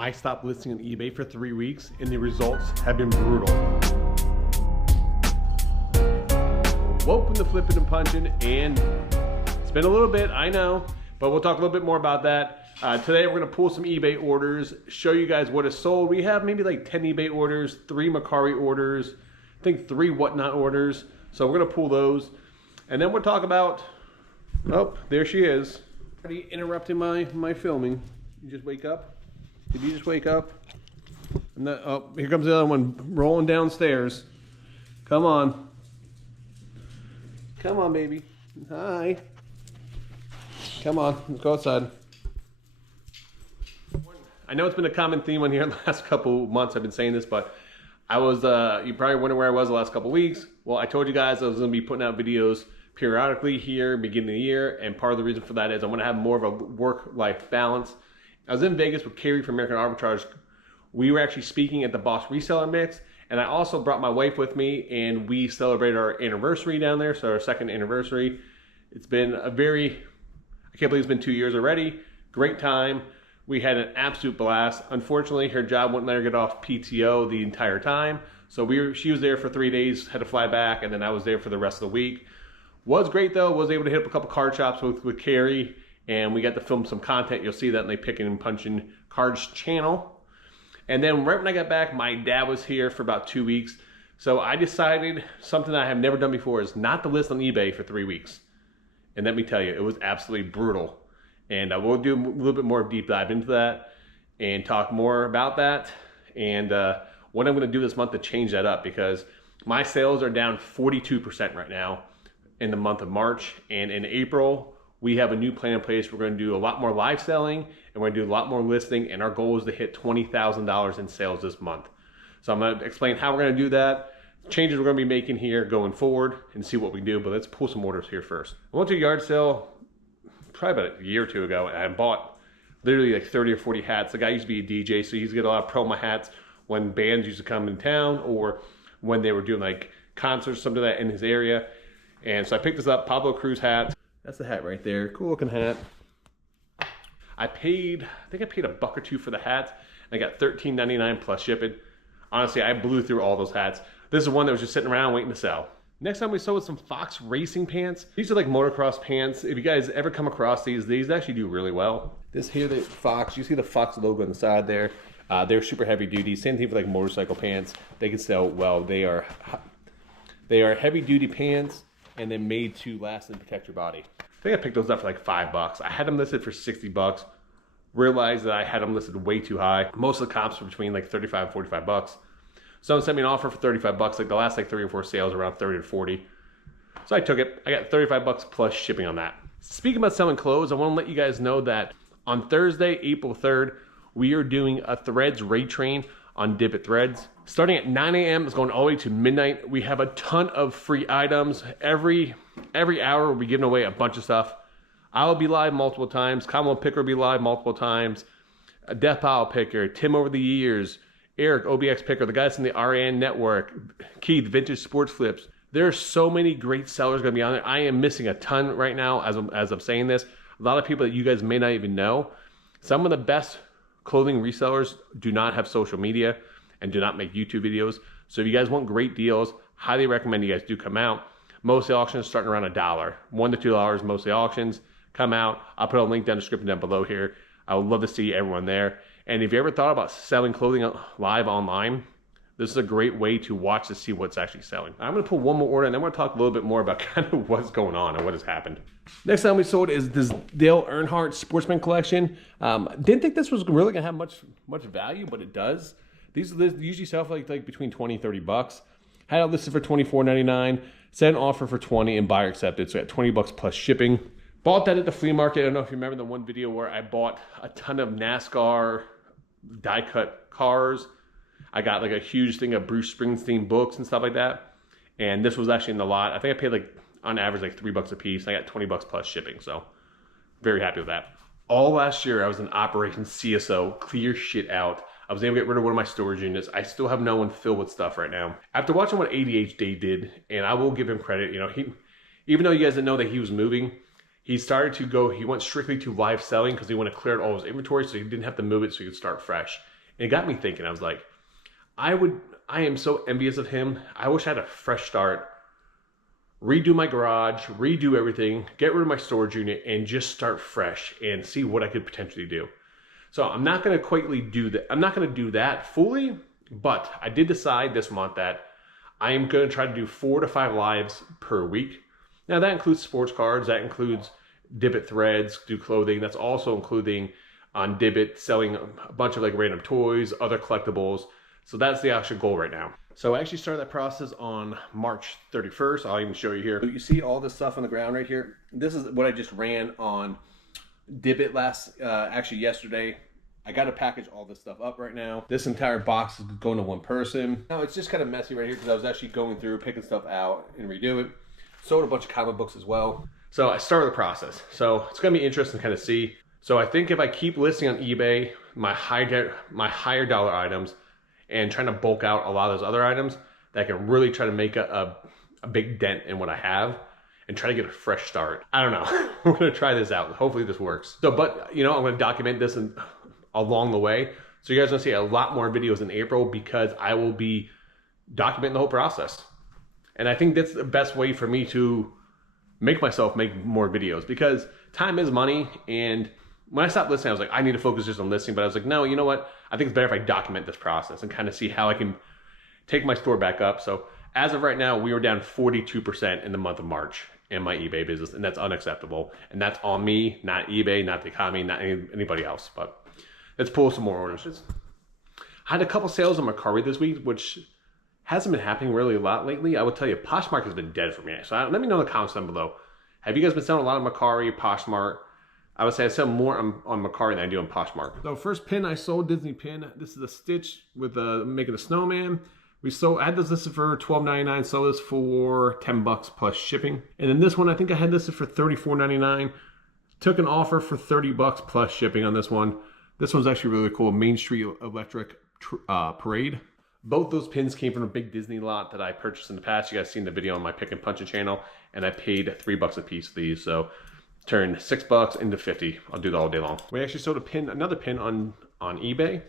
I stopped listing on eBay for 3 weeks and the results have been brutal. Welcome to Flipping and Punching, and it's been a little bit, I know, but we'll talk a little bit more about that. Today we're gonna pull some eBay orders, show you guys what is sold. We have maybe like 10 eBay orders, 3 Mercari orders, I think 3 Whatnot orders. So we're gonna pull those. And then we'll talk about, oh, there she is. Already interrupting my filming. You just wake up? Did you just wake up? Oh, here comes the other one rolling downstairs. Come on. Come on, baby. Hi. Come on, let's go outside. I know it's been a common theme on here the last couple months. I've been saying this, but I was, you probably wonder where I was the last couple weeks. Well, I told you guys I was gonna be putting out videos periodically here, beginning of the year, and part of the reason for that is I wanna have more of a work-life balance. I was in Vegas with Carrie from American Arbitrage. We were actually speaking at the Boss Reseller Mix, and I also brought my wife with me, and we celebrated our anniversary down there, so our 2nd anniversary. It's been a very, I can't believe it's been 2 years already. Great time. We had an absolute blast. Unfortunately, her job wouldn't let her get off PTO the entire time, so she was there for 3 days, had to fly back, and then I was there for the rest of the week. Was great though, was able to hit up a couple card shops with Carrie, and we got to film some content. You'll see that in the Picking and Punching Cards channel. And then right when I got back, my dad was here for about 2 weeks. So I decided something that I have never done before is not to list on eBay for 3 weeks. And let me tell you, it was absolutely brutal. And I will do a little bit more deep dive into that and talk more about that. And what I'm gonna do this month to change that up, because my sales are down 42% right now in the month of March. And in April, we have a new plan in place. We're gonna do a lot more live selling, and we're gonna do a lot more listing, and our goal is to hit $20,000 in sales this month. So I'm gonna explain how we're gonna do that, changes we're gonna be making here going forward, and see what we can do. But let's pull some orders here first. I went to a yard sale probably about a year or 2 ago, and I bought literally like 30 or 40 hats. The guy used to be a DJ, so he's got a lot of promo hats when bands used to come in town, or when they were doing like concerts, something like that in his area. And so I picked this up, Pablo Cruz hat. That's the hat right there, cool looking hat. I think I paid $1 or $2 for the hats, and I got $13.99 plus shipping. Honestly, I blew through all those hats. This is one that was just sitting around waiting to sell. Next time we sold some Fox racing pants. These are like motocross pants. If you guys ever come across these actually do really well. This here, the Fox, you see the Fox logo on the side there. They're super heavy duty. Same thing for like motorcycle pants. They can sell well. They are heavy duty pants, and they're made to last and protect your body. I think I picked those up for like $5. I had them listed for $60. Realized that I had them listed way too high. Most of the comps were between like 35 and 45 bucks. Someone sent me an offer for 35 bucks. Like the last like 3 or 4 sales around 30 to 40. So I took it. I got 35 bucks plus shipping on that. Speaking about selling clothes, I want to let you guys know that on Thursday, April 3rd, we are doing a Threads raid train on Divot Threads. Starting at 9 a.m. It's going all the way to midnight. We have a ton of free items. Every hour we'll be giving away a bunch of stuff. I'll be live multiple times. Combo Picker will be live multiple times. A Death Pile Picker, Tim Over the Years, Eric, OBX Picker, the guys from the RN Network, Keith, Vintage Sports Flips. There are so many great sellers going to be on there. I am missing a ton right now as I'm saying this. A lot of people that you guys may not even know. Some of the best clothing resellers do not have social media and do not make YouTube videos. So if you guys want great deals, highly recommend you guys do come out. Most of the auctions starting around $1, $1 to $2. Most of the auctions come out. I'll put a link down in the description down below here. I would love to see everyone there. And if you ever thought about selling clothing live online, this is a great way to watch to see what's actually selling. I'm gonna pull one more order, and then we're gonna talk a little bit more about kind of what's going on and what has happened. Next time we sold is this Dale Earnhardt Sportsman Collection. Didn't think this was really gonna have much value, but it does. These usually sell for like between 20 and 30 bucks. Had it listed for $24.99, sent an offer for 20 and buyer accepted, so at 20 bucks plus shipping. Bought that at the flea market. I don't know if you remember the one video where I bought a ton of NASCAR die cut cars. I got like a huge thing of Bruce Springsteen books and stuff like that. And this was actually in the lot. I think I paid like on average like $3 a piece. I got 20 bucks plus shipping, so very happy with that. All last year I was in Operation CSO, clear shit out. I was able to get rid of one of my storage units. I still have no one filled with stuff right now. After watching what ADHD did, and I will give him credit, you know, even though you guys didn't know that he was moving, he started to go, he went strictly to live selling because he wanted to clear out all his inventory so he didn't have to move it so he could start fresh. And it got me thinking, I was like, I am so envious of him. I wish I had a fresh start, redo my garage, redo everything, get rid of my storage unit, and just start fresh and see what I could potentially do. So I'm not going to quite do that. I'm not going to do that fully, but I did decide this month that I am going to try to do 4 to 5 lives per week. Now that includes sports cards, that includes Dibbit threads, do clothing. That's also including on Dibbit selling a bunch of like random toys, other collectibles. So that's the actual goal right now. So I actually started that process on March 31st. I'll even show you here. So you see all this stuff on the ground right here. This is what I just ran on Dibbit actually yesterday. I got to package all this stuff up right now. This entire box is going to one person. Now it's just kind of messy right here because I was actually going through, picking stuff out and redo it. Sold a bunch of comic books as well. So I started the process. So it's going to be interesting to kind of see. So I think if I keep listing on eBay my higher dollar items and trying to bulk out a lot of those other items, that I can really try to make a big dent in what I have and try to get a fresh start. I don't know. We're going to try this out. Hopefully this works. So, but you know, I'm going to document this along the way. So you guys are going to see a lot more videos in April because I will be documenting the whole process. And I think that's the best way for me to make myself make more videos because time is money. And when I stopped listening, I was like, I need to focus just on listening. But I was like, no, you know what? I think it's better if I document this process and kind of see how I can take my store back up. So as of right now, we were down 42% in the month of March in my eBay business. And that's unacceptable. And that's on me, not eBay, not the economy, not anybody else. But let's pull some more orders. I had a couple sales on Mercari this week, which hasn't been happening really a lot lately. I would tell you, Poshmark has been dead for me. So let me know in the comments down below. Have you guys been selling a lot of Mercari, Poshmark? I would say I sell more on Mercari than I do on Poshmark. So first pin I sold, Disney pin. This is a stitch with making a snowman. I had this listed for $12.99. Sold this for $10 plus shipping. And then this one, I think I had this for $34.99. Took an offer for $30 plus shipping on this one. This one's actually really cool. Main Street Electric Parade. Both those pins came from a big Disney lot that I purchased in the past. You guys seen the video on my Pick and Punching channel, and I paid $3 a piece for these. So turned $6 into 50. I'll do that all day long. We actually sold another pin on eBay.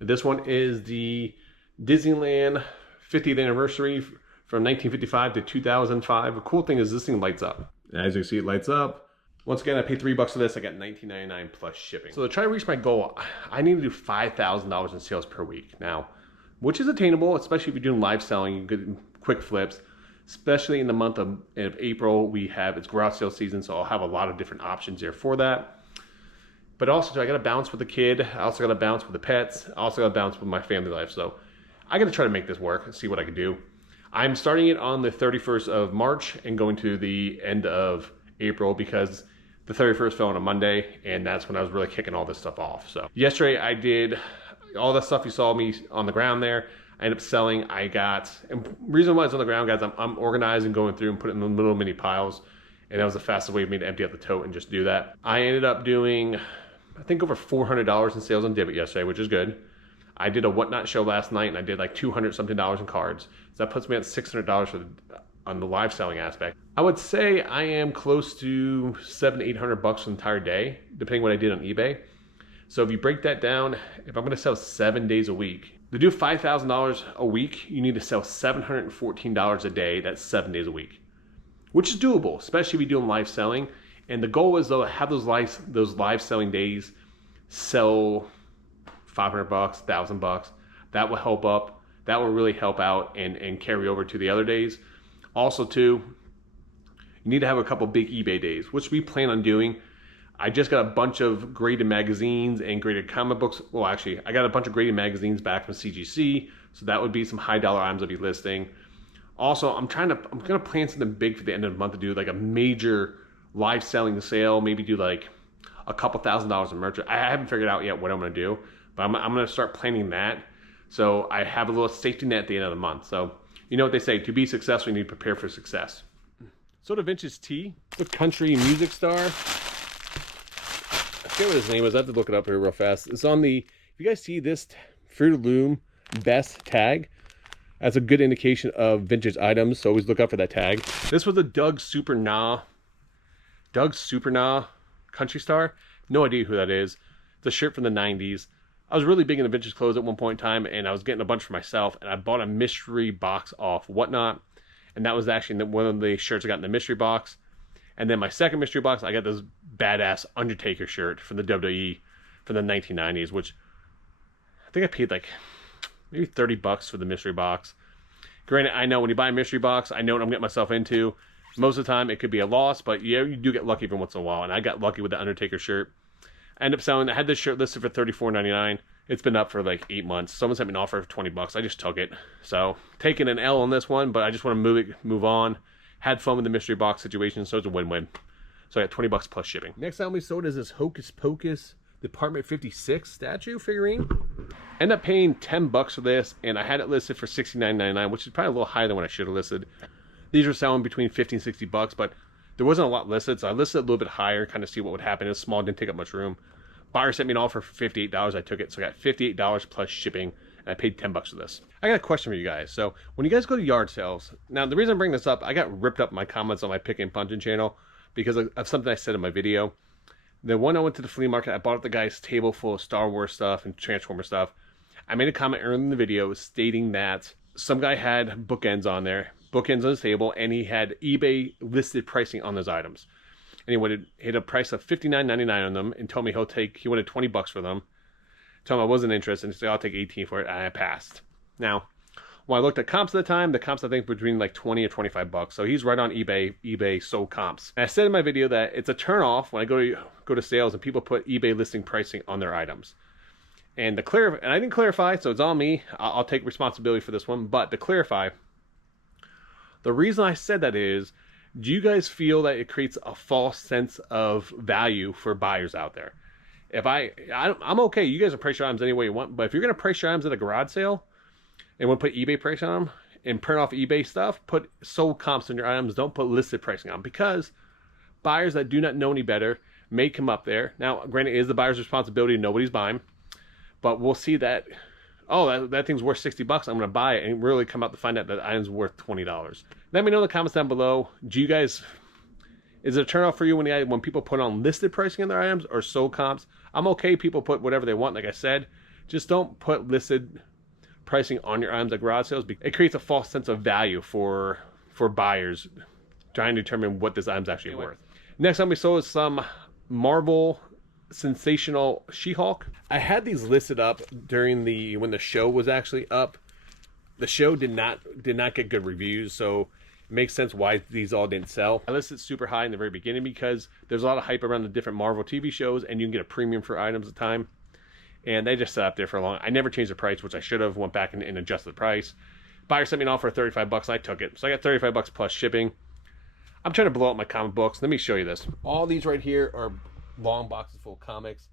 This one is the Disneyland 50th anniversary from 1955 to 2005. The cool thing is this thing lights up. As you can see, it lights up. Once again, I paid $3 for this. I got $19.99 plus shipping. So to try to reach my goal, I need to do $5,000 in sales per week now, which is attainable, especially if you're doing live selling, you get quick flips. Especially in the month of April, it's garage sale season, so I'll have a lot of different options there for that. But also, I got to balance with the kid. I also got to balance with the pets. I also got to balance with my family life. So I got to try to make this work and see what I can do. I'm starting it on the 31st of March and going to the end of April because the 31st fell on a Monday, and that's when I was really kicking all this stuff off. So yesterday I did all the stuff you saw me on the ground there. I ended up selling. And the reason why it's on the ground, guys, I'm organizing, going through and putting it in little mini piles. And that was the fastest way for me to empty out the tote and just do that. I ended up doing, I think, over $400 in sales on Dibbit yesterday, which is good. I did a whatnot show last night and I did like $200 something in cards. So that puts me at $600 on the live selling aspect. I would say I am close to $700 to $800 for the entire day, depending what I did on eBay. So if you break that down, if I'm gonna sell 7 days a week, to do $5,000 a week, you need to sell $714 a day. That's 7 days a week, which is doable, especially if you're doing live selling. And the goal is though, have those live selling days sell $500, $1,000. That will help up. That will really help out and carry over to the other days. Also too, you need to have a couple big eBay days, which we plan on doing. I just got a bunch of graded magazines and graded comic books. Well, actually, I got a bunch of graded magazines back from CGC, so that would be some high dollar items I'll be listing. Also, I'm gonna plan something big for the end of the month to do like a major live selling sale. Maybe do like a couple $1,000s in merch. I haven't figured out yet what I'm gonna do, but I'm gonna start planning that. So I have a little safety net at the end of the month. So you know what they say: to be successful, you need to prepare for success. So the vintage tee, the country music star. I forget what his name is. I have to look it up here real fast. It's on the, if you guys see this Fruit of the Loom best tag, that's a good indication of vintage items. So always look out for that tag. This was a Doug Super Nah Doug Supernaw Country Star. No idea who that is. It's a shirt from the 90s. I was really big into vintage clothes at one point in time, and I was getting a bunch for myself, and I bought a mystery box off Whatnot, and that was actually one of the shirts I got in the mystery box. And then my second mystery box, I got this badass Undertaker shirt from the WWE from the 1990s, which I think I paid like maybe $30 for the mystery box. Granted, I know when you buy a mystery box, I know what I'm getting myself into. Most of the time, it could be a loss, but yeah, you do get lucky every once in a while, and I got lucky with the Undertaker shirt. I ended up selling, I had this shirt listed for $34.99. It's been up for like 8 months. Someone sent me an offer of $20. I just took it. So, taking an L on this one, but I just want to move on. Had fun with the mystery box situation, so it's a win-win. So I got $20 plus shipping. Next item we sold is this Hocus Pocus Department 56 statue figurine. Ended up paying $10 for this, and I had it listed for $69.99, which is probably a little higher than what I should have listed. These were selling between $50 and $60, but there wasn't a lot listed, so I listed it a little bit higher, kind of see what would happen. It was small, didn't take up much room. Buyer sent me an offer for $58. I took it, so I got $58 plus shipping, and I paid $10 for this. I got a question for you guys. So when you guys go to yard sales, now the reason I bring this up, I got ripped up in my comments on my Pick and Punching channel because of something I said in my video. The one I went to the flea market, I bought at the guy's table full of Star Wars stuff and Transformer stuff. I made a comment earlier in the video stating that some guy had bookends on there, bookends on his table, and he had eBay listed pricing on those items. And he had a price of $59.99 on them and told me he wanted $20 for them. Told him I wasn't interested and said, I'll take $18 for it, and I passed. Now, when I looked at comps at the time, the comps I think between like $20 or $25. So he's right on eBay sold comps. And I said in my video that it's a turnoff when I go to sales and people put eBay listing pricing on their items. And I didn't clarify, so it's on me. I'll take responsibility for this one. But to clarify, the reason I said that is, do you guys feel that it creates a false sense of value for buyers out there? If I'm okay, you guys can price your items any way you want, but if you're going to price your items at a garage sale and want to put eBay price on them and print off eBay stuff, put sold comps on your items, don't put listed pricing on them, because buyers that do not know any better may come up there. Now, granted, it is the buyer's responsibility to know what he's buying, but we'll see that, oh, that thing's worth $60, I'm going to buy it, and really come out to find out that the item's worth $20. Let me know in the comments down below, is it a turnoff for you when people put on listed pricing on their items or sold comps? I'm okay, people put whatever they want, like I said. Just don't put listed pricing on your items at garage sales. It creates a false sense of value for buyers trying to determine what this item's actually worth. Next time we sold is some Marvel Sensational She-Hulk. I had these listed up when the show was actually up. The show did not get good reviews, so it makes sense why these all didn't sell. I listed super high in the very beginning because there's a lot of hype around the different Marvel TV shows, and you can get a premium for items at a time. And they just sat up there for a long. I never changed the price, which I should have. Went back and adjusted the price. Buyer sent me an offer of $35, and I took it. So I got $35 plus shipping. I'm trying to blow up my comic books. Let me show you this. All these right here are long boxes full of comics.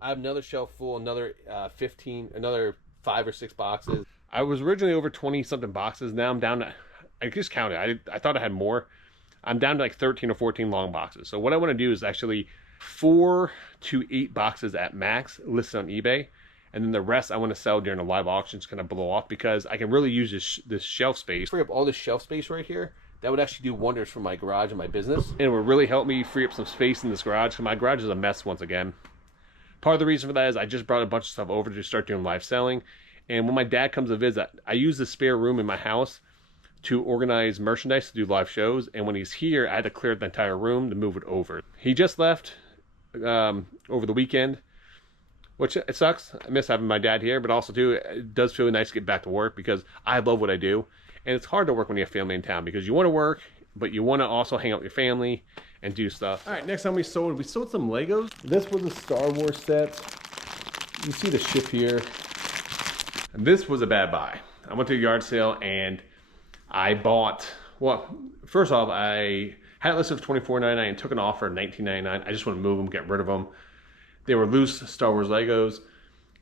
I have another shelf full, another 5 or 6 boxes. I was originally over 20 something boxes. Now I'm down to, I just counted. I thought I had more. I'm down to like 13 or 14 long boxes. So what I want to do is actually 4 to 8 boxes at max listed on eBay, and then the rest I want to sell during a live auction. It's going to blow off because I can really use this shelf space. Free up all this shelf space right here. That would actually do wonders for my garage and my business, and it would really help me free up some space in this garage, because my garage is a mess once again. Part of the reason for that is I just brought a bunch of stuff over to start doing live selling, and when my dad comes to visit, I use the spare room in my house to organize merchandise to do live shows, and when he's here, I had to clear the entire room to move it over. He just left over the weekend, which it sucks. I miss having my dad here, but also too, it does feel nice to get back to work because I love what I do. And it's hard to work when you have family in town because you want to work, but you want to also hang out with your family and do stuff. All right, next time we sold some Legos. This was a Star Wars set. You see the ship here. And this was a bad buy. I went to a yard sale and I bought, well, first off, I had it listed for $24.99 and took an offer of $19.99. I just want to move them, get rid of them. They were loose Star Wars Legos.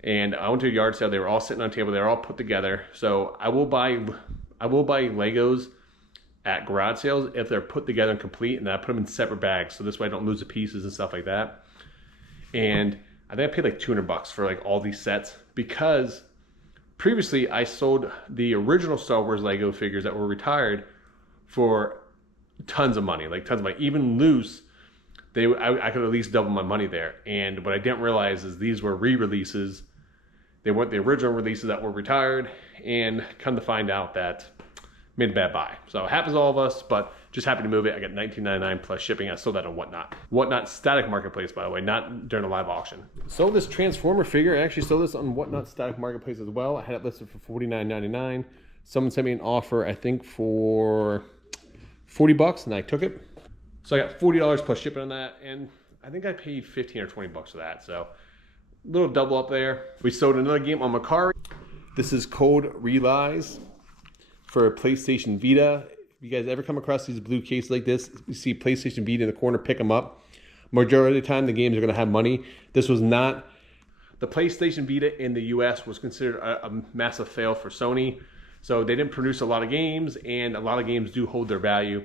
And I went to a yard sale. They were all sitting on a table. They were all put together. So I will buy Legos at garage sales if they're put together and complete, and then I put them in separate bags so this way I don't lose the pieces and stuff like that. And I think I paid like $200 for like all these sets, because previously I sold the original Star Wars Lego figures that were retired for tons of money, like tons of money. Even loose, I could at least double my money there. And what I didn't realize is these were re-releases. They weren't the original releases that were retired, and come to find out that made a bad buy. So it happens to all of us, but just happy to move it. I got $19.99 plus shipping. I sold that on Whatnot. Whatnot static marketplace, by the way, not during a live auction. Sold this Transformer figure. I actually sold this on Whatnot static marketplace as well. I had it listed for $49.99. Someone sent me an offer, I think for 40 bucks, and I took it. So I got $40 plus shipping on that, and I think I paid 15 or 20 bucks for that. So a little double up there. We sold another game on Macari. This is Cold Realize for PlayStation Vita. If you guys ever come across these blue cases like this, you see PlayStation Vita in the corner, pick them up. Majority of the time, the games are going to have money. This was not. The PlayStation Vita in the US was considered a massive fail for Sony. So they didn't produce a lot of games, and a lot of games do hold their value.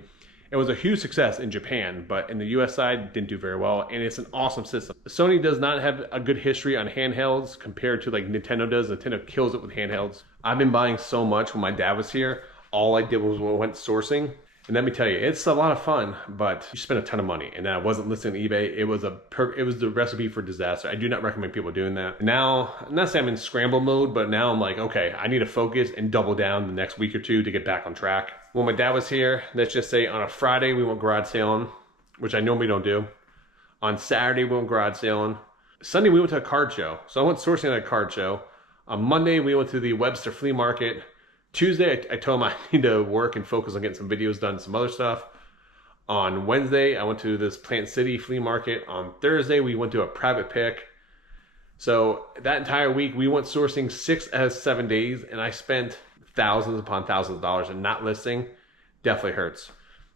It was a huge success in Japan, but in the US side, didn't do very well, and it's an awesome system. Sony does not have a good history on handhelds compared to like Nintendo does. Nintendo kills it with handhelds. I've been buying so much when my dad was here. All I did was went sourcing. And let me tell you, it's a lot of fun, but you spend a ton of money. And then I wasn't listing on eBay. It was the recipe for disaster. I do not recommend people doing that. Now, I'm not saying I'm in scramble mode, but now I'm like, okay, I need to focus and double down the next week or two to get back on track. When my dad was here, let's just say on a Friday, we went garage sailing, which I normally don't do. On Saturday, we went garage sailing. Sunday, we went to a card show. So I went sourcing at a card show. On Monday, we went to the Webster Flea Market. Tuesday, I told him I need to work and focus on getting some videos done, some other stuff. On Wednesday, I went to this Plant City flea market. On Thursday, we went to a private pick. So that entire week, we went sourcing 6 out of 7 days, and I spent thousands upon thousands of dollars, and not listing definitely hurts.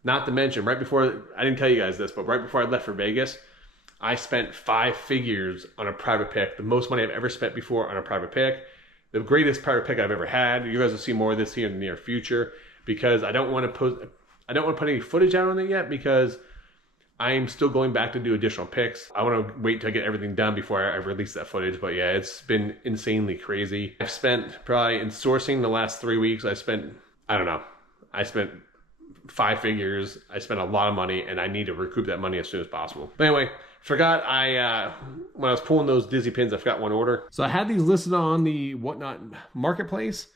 Not to mention, right before, I didn't tell you guys this, but right before I left for Vegas, I spent 5 figures on a private pick, the most money I've ever spent before on a private pick. The greatest private pick I've ever had. You guys will see more of this here in the near future, because I don't want to put any footage out on it yet, because I'm still going back to do additional picks. I want to wait till I get everything done before I release that footage. But yeah, it's been insanely crazy. I've spent probably in sourcing the last 3 weeks. I spent 5 figures. I spent a lot of money, and I need to recoup that money as soon as possible. But anyway, forgot when I was pulling those Disney pins, I forgot one order. So I had these listed on the Whatnot marketplace.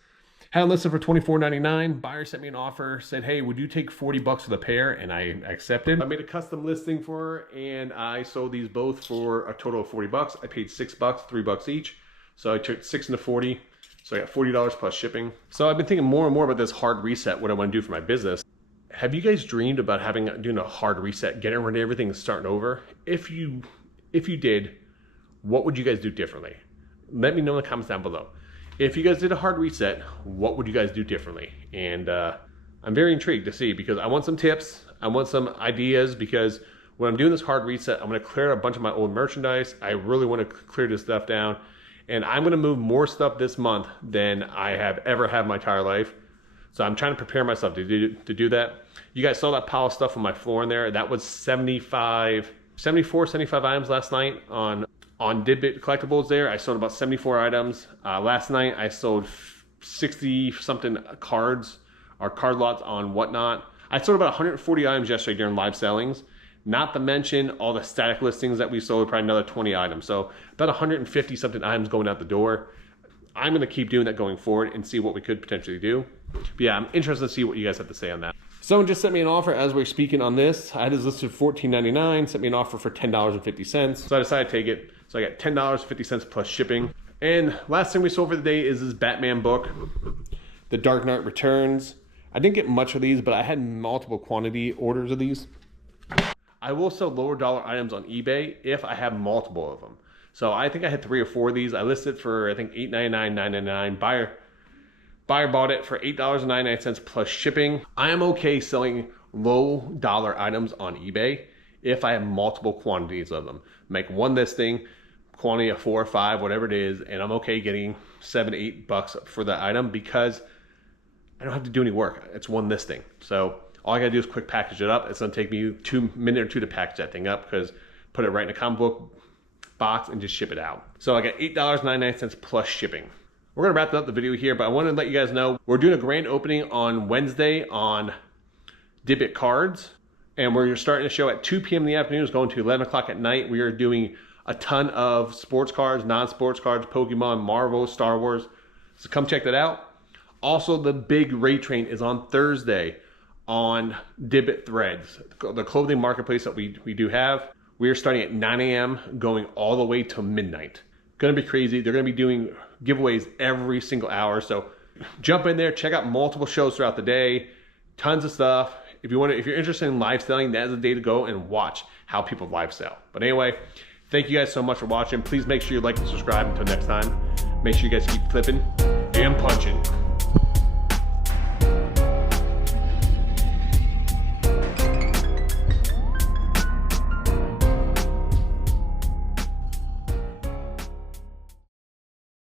Had them listed for $24.99. Buyer sent me an offer, said, hey, would you take 40 bucks for the pair? And I accepted. I made a custom listing for her, and I sold these both for a total of 40 bucks. I paid 6 bucks, 3 bucks each. So I took 6 into 40. So I got $40 plus shipping. So I've been thinking more and more about this hard reset, what I want to do for my business. Have you guys dreamed about doing a hard reset, getting rid of everything and starting over? If you did, what would you guys do differently? Let me know in the comments down below. If you guys did a hard reset, what would you guys do differently? And I'm very intrigued to see, because I want some tips. I want some ideas, because when I'm doing this hard reset, I'm going to clear out a bunch of my old merchandise. I really want to clear this stuff down. And I'm going to move more stuff this month than I have ever had in my entire life. So I'm trying to prepare myself to do that. You guys saw that pile of stuff on my floor in there. That was 74, 75 items last night on Didbit Collectibles there. I sold about 74 items. Last night I sold 60 something cards or card lots on Whatnot. I sold about 140 items yesterday during live sellings. Not to mention all the static listings that we sold, probably another 20 items. So about 150 something items going out the door. I'm going to keep doing that going forward and see what we could potentially do. But yeah, I'm interested to see what you guys have to say on that. Someone just sent me an offer as we're speaking on this. I had this listed for $14.99, sent me an offer for $10.50. So I decided to take it. So I got $10.50 plus shipping. And last thing we sold for the day is this Batman book, The Dark Knight Returns. I didn't get much of these, but I had multiple quantity orders of these. I will sell lower dollar items on eBay if I have multiple of them. So I think I had 3 or 4 of these. I listed for, I think, $8.99, $9.99. Buyer bought it for $8.99 plus shipping. I am okay selling low dollar items on eBay if I have multiple quantities of them. Make one listing, quantity of 4 or 5, whatever it is, and I'm okay getting $7, $8 for the item, because I don't have to do any work. It's one listing. So all I gotta do is quick package it up. It's gonna take me a minute or two to package that thing up, because put it right in a comic book box and just ship it out. So I got $8.99 plus shipping. We're gonna wrap up the video here, but I wanted to let you guys know we're doing a grand opening on Wednesday on Dibit Cards. And we're starting the show at 2 p.m. in the afternoon. It's going to 11 o'clock at night. We are doing a ton of sports cards, non-sports cards, Pokemon, Marvel, Star Wars. So come check that out. Also, the big raid train is on Thursday on Dibbit Threads, the clothing marketplace that we do have. We are starting at 9 a.m. going all the way to midnight. Gonna be crazy. They're gonna be doing giveaways every single hour. So jump in there, check out multiple shows throughout the day, tons of stuff. If you're interested in live selling, that is the day to go and watch how people live sell. But anyway, thank you guys so much for watching. Please make sure you like and subscribe. Until next time, make sure you guys keep flipping and punching.